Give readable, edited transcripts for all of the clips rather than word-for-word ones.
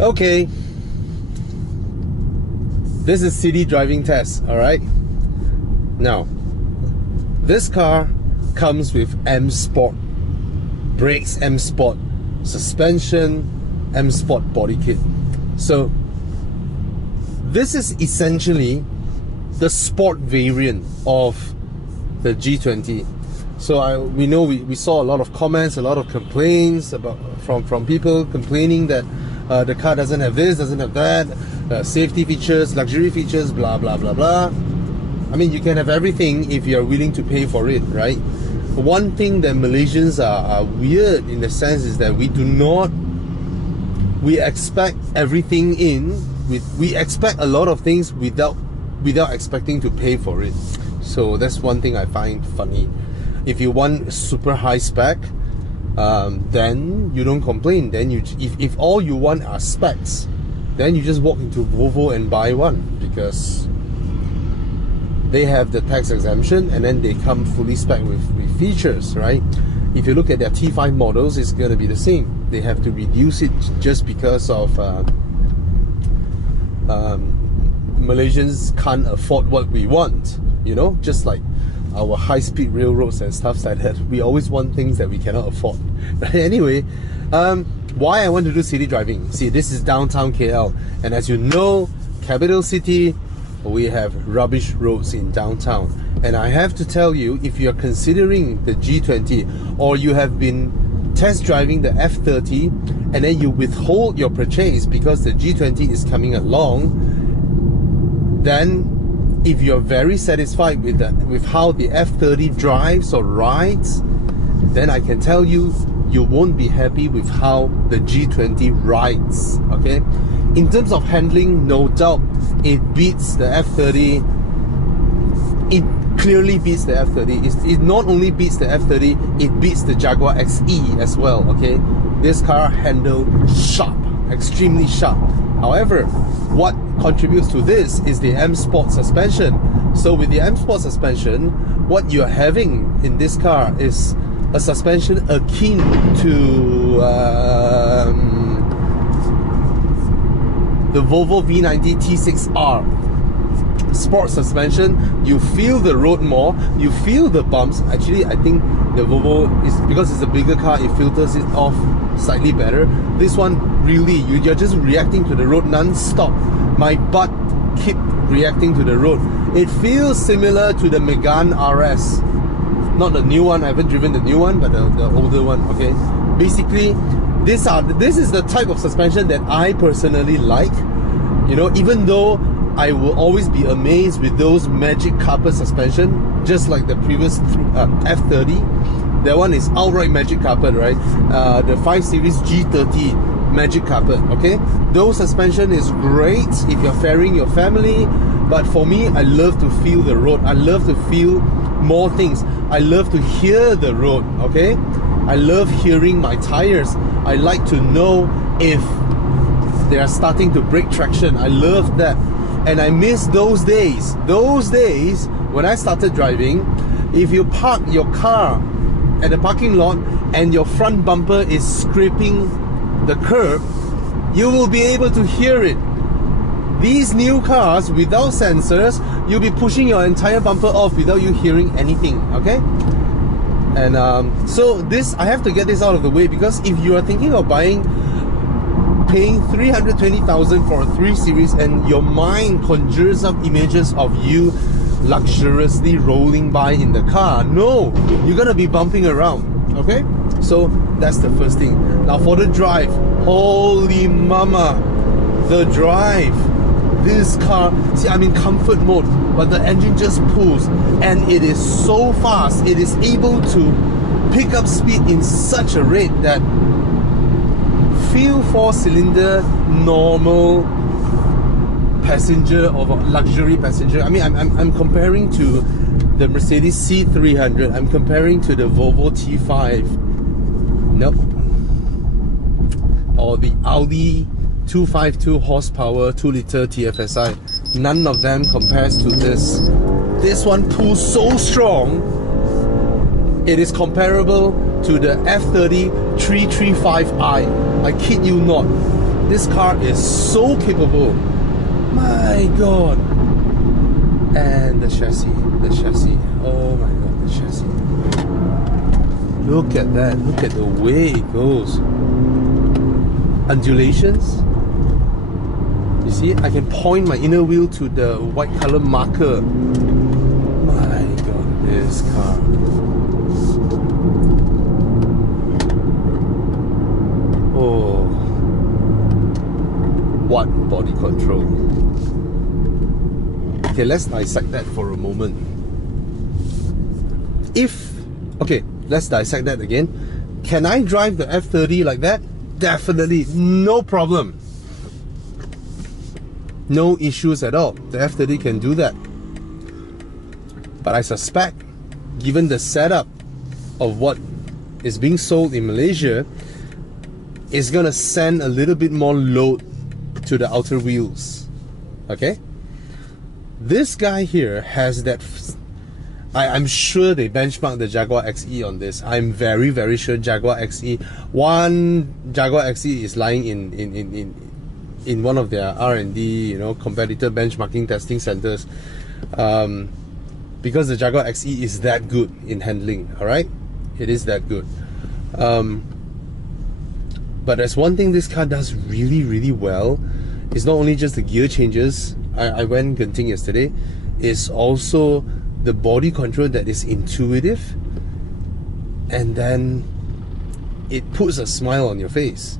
Okay, this is city driving test, alright? Now, this car comes with M Sport brakes, M Sport suspension, M Sport body kit. So this is essentially the sport variant of the G20. So we know we saw a lot of comments, a lot of complaints about from people complaining that the car doesn't have this, doesn't have that, safety features, luxury features, blah blah blah blah. I mean, you can have everything if you're willing to pay for it, right? One thing that Malaysians are weird in the sense is that we expect everything we expect a lot of things without expecting to pay for it. So that's one thing I find funny. If you want super high spec, then you don't complain. Then if all you want are specs, then you just walk into Volvo and buy one, because they have the tax exemption and then they come fully spec with features, right? If you look at their T5 models, it's going to be the same. They have to reduce it just because of Malaysians can't afford what we want, you know, just like our high-speed railroads and stuff like that. We always want things that we cannot afford. But anyway, why I want to do city driving? See, this is downtown KL, and as you know, capital city, we have rubbish roads in downtown. And I have to tell you, if you're considering the G20, or you have been test driving the F30 and then you withhold your purchase because the G20 is coming along, then if you're very satisfied with how the F30 drives or rides, then I can tell you, you won't be happy with how the G20 rides, okay? In terms of handling, no doubt, it beats the F30. It clearly beats the F30. It not only beats the F30, it beats the Jaguar XE as well, okay? This car handles sharp, extremely sharp. However, what contributes to this is the M Sport suspension. So with the M Sport suspension, what you're having in this car is a suspension akin to the Volvo V90 T6R sport suspension. You feel the road more, you feel the bumps. Actually, I think the Volvo is, because it's a bigger car, it filters it off slightly better. This one, really, you're just reacting to the road non-stop. My butt keep reacting to the road. It feels similar to the Megane RS. Not the new one, I haven't driven the new one, but the older one, okay? Basically, this is the type of suspension that I personally like. You know, even though I will always be amazed with those magic carpet suspension, just like the previous F30. That one is outright magic carpet, right? The 5 Series G30 magic carpet, okay? Those suspension is great if you're ferrying your family, but for me, I love to feel the road. I love to feel more things. I love to hear the road, okay? I love hearing my tires. I like to know if they are starting to break traction. I love that. And I miss those days. Those days when I started driving, if you park your car at the parking lot and your front bumper is scraping the curb, you will be able to hear it. These new cars without sensors, you'll be pushing your entire bumper off without you hearing anything, okay? And so this, I have to get this out of the way, because if you are thinking of paying 320,000 for a 3 Series and your mind conjures up images of you luxuriously rolling by in the car, no, you're gonna be bumping around, okay? So that's the first thing. Now for the drive, holy mama, the drive. This car, see, I'm in comfort mode, but the engine just pulls and it is so fast. It is able to pick up speed in such a rate that feel 4-cylinder normal passenger or luxury passenger. I mean, I'm comparing to the Mercedes C300. I'm comparing to the Volvo T5. Nope. Or the Audi 252 horsepower 2-liter TFSI. None of them compares to this. This one pulls so strong. It is comparable to the F30 335i. I kid you not. This car is so capable. My God. And the chassis. Oh my God, the chassis. Look at that. Look at the way it goes. Undulations. You see, I can point my inner wheel to the white color marker. My God, this car. Oh, what body control. Okay, let's dissect that for a moment. Okay, let's dissect that again. Can I drive the F30 like that? Definitely, no problem. No issues at all. The F30 can do that. But I suspect, given the setup of what is being sold in Malaysia, it's gonna send a little bit more load to the outer wheels. Okay? This guy here has that. I'm sure they benchmarked the Jaguar XE on this. I'm very, very sure Jaguar XE. One Jaguar XE is lying in one of their R&D, competitor benchmarking testing centers, because the Jaguar XE is that good in handling. All right, it is that good. But there's one thing this car does really, really well. It's not only just the gear changes. I went Genting yesterday. It's also the body control that is intuitive, and then it puts a smile on your face.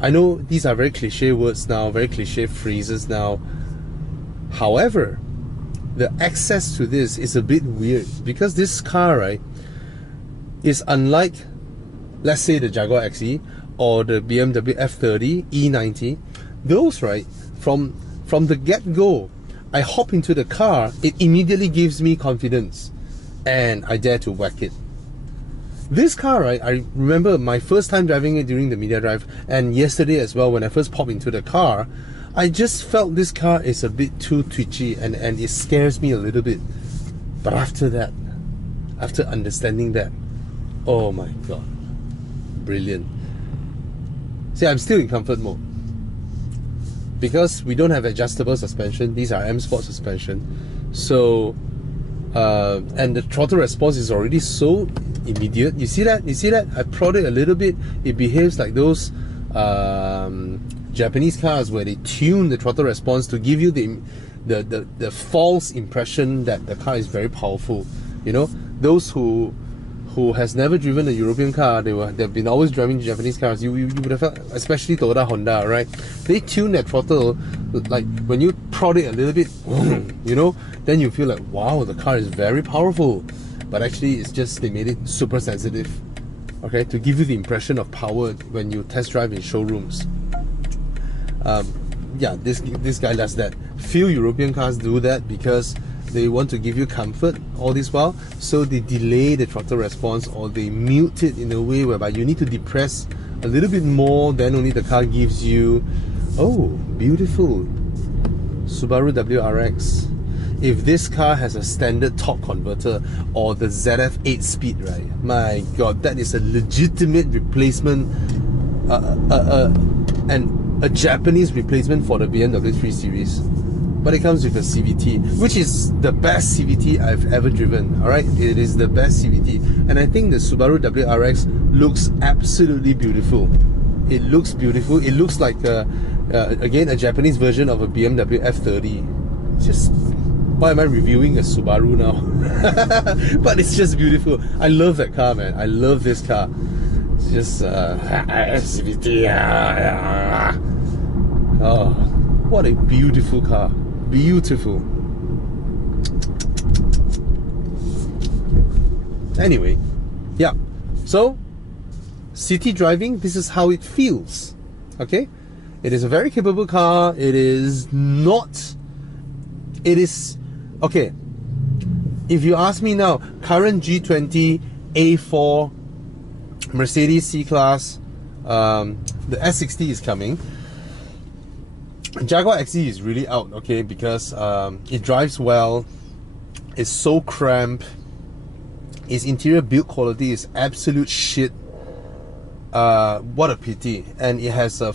I know these are very cliche words now, very cliche phrases now. However, the access to this is a bit weird, because this car, right, is unlike, let's say, the Jaguar XE or the BMW F30 E90. Those, right, from the get-go, I hop into the car, it immediately gives me confidence, and I dare to whack it. This car, right, I remember my first time driving it during the media drive, and yesterday as well, when I first popped into the car, I just felt this car is a bit too twitchy, and it scares me a little bit. But after that, after understanding that, oh my God, brilliant. See, I'm still in comfort mode, because we don't have adjustable suspension. These are M Sport suspension. So, and the throttle response is already so immediate. You see that? You see that? I prod it a little bit. It behaves like those Japanese cars where they tune the throttle response to give you the false impression that the car is very powerful. Those who has never driven a European car, they've been always driving Japanese cars. You would have felt, especially Toyota, Honda, right? They tune that throttle, like when you prod it a little bit, then you feel like, wow, the car is very powerful. But actually, it's just they made it super sensitive, okay, to give you the impression of power when you test drive in showrooms. Yeah, this guy does that. Few European cars do that because they want to give you comfort all this while, so they delay the throttle response, or they mute it in a way whereby you need to depress a little bit more, then only the car gives you, oh, beautiful Subaru Wrx. If this car has a standard torque converter or the ZF 8-speed, right, my God, that is a legitimate replacement, and a Japanese replacement for the BMW 3 Series. But it comes with a CVT, which is the best CVT I've ever driven. Alright, it is the best CVT. And I think the Subaru Wrx looks absolutely beautiful. It looks beautiful. It looks like, again, a Japanese version of a BMW F30. It's just, why am I reviewing a Subaru now? But it's just beautiful. I love that car, man. I love this car. It's just, CVT. Oh, what a beautiful car. Beautiful. Anyway, yeah. So, city driving, this is how it feels. Okay? It is a very capable car. It is not... It is... Okay. If you ask me now, current G20, A4, Mercedes C-Class, the S60 is coming. Jaguar XE is really out, okay, because it drives well, it's so cramped, its interior build quality is absolute shit, what a pity. And it has a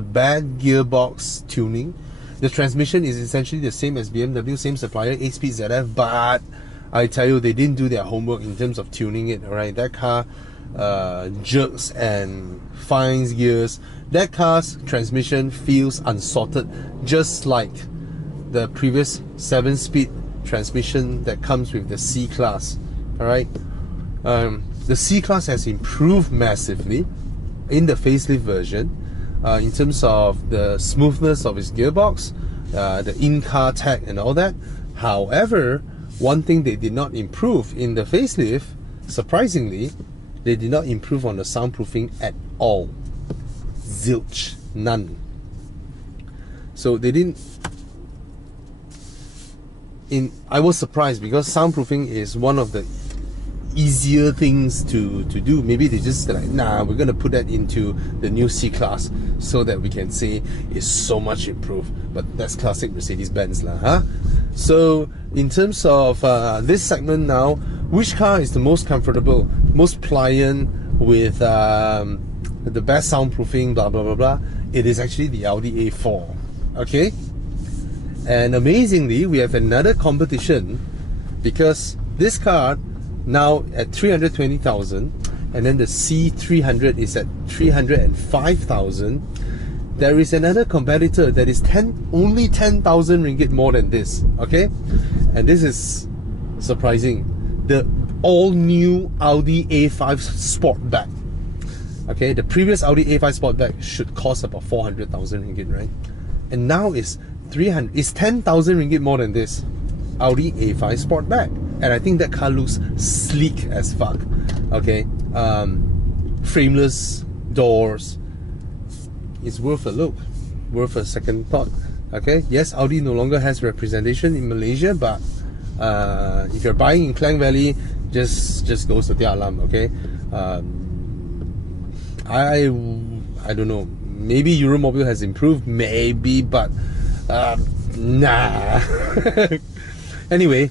bad gearbox tuning. The transmission is essentially the same as BMW, same supplier, 8-speed ZF, but I tell you, they didn't do their homework in terms of tuning it. Alright, that car jerks and finds gears. That car's transmission feels unsorted, just like the previous 7-speed transmission that comes with the C-Class. Alright, the C-Class has improved massively in the facelift version in terms of the smoothness of its gearbox, the in-car tech and all that. However, one thing they did not improve in the facelift, surprisingly, they did not improve on the soundproofing at all. Zilch, none. So they didn't. I was surprised because soundproofing is one of the easier things to do. Maybe they just like, nah, we're gonna put that into the new C-Class so that we can say it's so much improved. But that's classic Mercedes-Benz lah, huh? So in terms of this segment now, which car is the most comfortable, most pliant, with the best soundproofing, blah blah blah blah? It is actually the Audi A4. Okay, and amazingly, we have another competition, because this car now at 320,000, and then the C300 is at 305,000. There is another competitor that is only 10,000 ringgit more than this. Okay, and this is surprising. The all-new Audi A5 Sportback. Okay, the previous Audi A5 Sportback should cost about 400,000 ringgit, right? And now it's 10,000 ringgit more than this Audi A5 Sportback. And I think that car looks sleek as fuck. Okay, frameless doors. It's worth a look, worth a second thought. Okay, yes, Audi no longer has representation in Malaysia, but if you're buying in Klang Valley, just go Setia Alam. Okay, I don't know. Maybe Euromobile has improved, maybe, but nah. Anyway,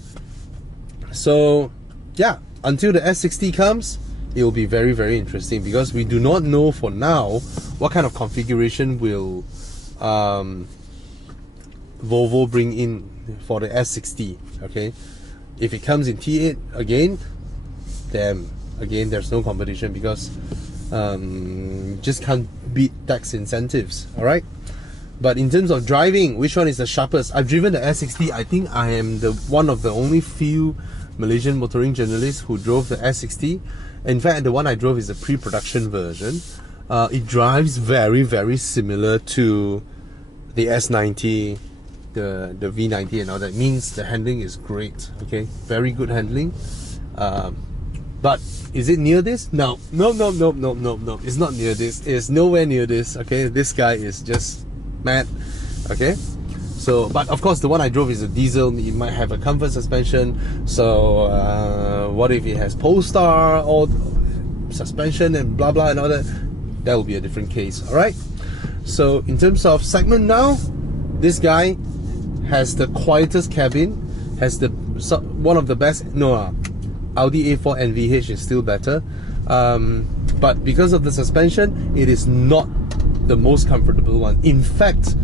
so yeah, until the S60 comes, it will be very, very interesting, because we do not know for now what kind of configuration will Volvo bring in for the S60. Okay, if it comes in T8 again, then again there's no competition, because just can't beat tax incentives. All right. But in terms of driving, which one is the sharpest? I've driven the S60. I think I am one of the only few Malaysian motoring journalists who drove the S60. In fact, the one I drove is the pre-production version. It drives very, very similar to the S90, the V90 and all that. Means the handling is great. Okay, very good handling. But is it near this? No. It's not near this. It's nowhere near this. Okay, this guy is just mad. Okay, so but of course the one I drove is a diesel. It might have a comfort suspension. So what if it has Polestar or suspension and blah blah and all that? That will be a different case. All right. So in terms of segment now, this guy has the quietest cabin, has the one of the best. Audi A4 NVH is still better, but because of the suspension, it is not the most comfortable one. In fact,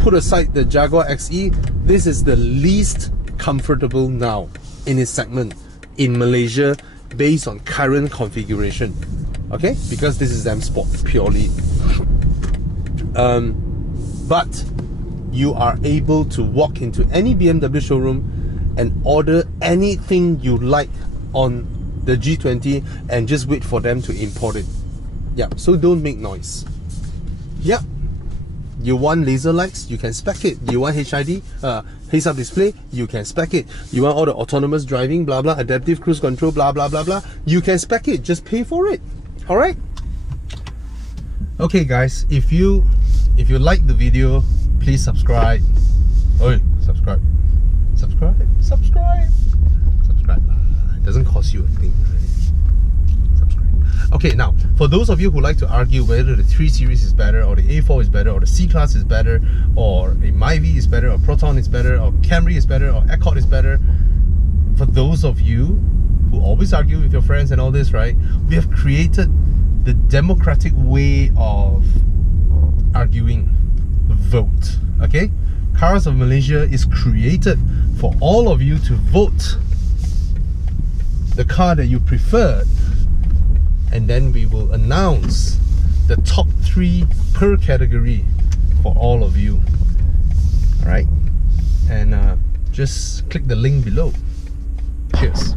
put aside the Jaguar XE, this is the least comfortable now in its segment in Malaysia based on current configuration. Okay, because this is M Sport purely. But you are able to walk into any BMW showroom and order anything you like on the G20 and just wait for them to import it. Yeah, so don't make noise. Yeah, you want laser lights, you can spec it. You want HID, heads-up display, you can spec it. You want all the autonomous driving, blah blah, adaptive cruise control, blah blah blah blah, you can spec it. Just pay for it. All right. Okay, guys, if you like the video, please subscribe. Oi, subscribe. Subscribe. It doesn't cost you a thing, right? Subscribe. Okay, now for those of you who like to argue whether the 3 Series is better, or the A4 is better, or the C-Class is better, or a Myvi is better, or Proton is better, or Camry is better, or Accord is better, for those of you, who always argue with your friends and all this, right? We have created the democratic way of arguing. Vote, okay? Cars of Malaysia is created for all of you to vote the car that you preferred, and then we will announce the top 3 per category for all of you. Alright, and just click the link below. Cheers.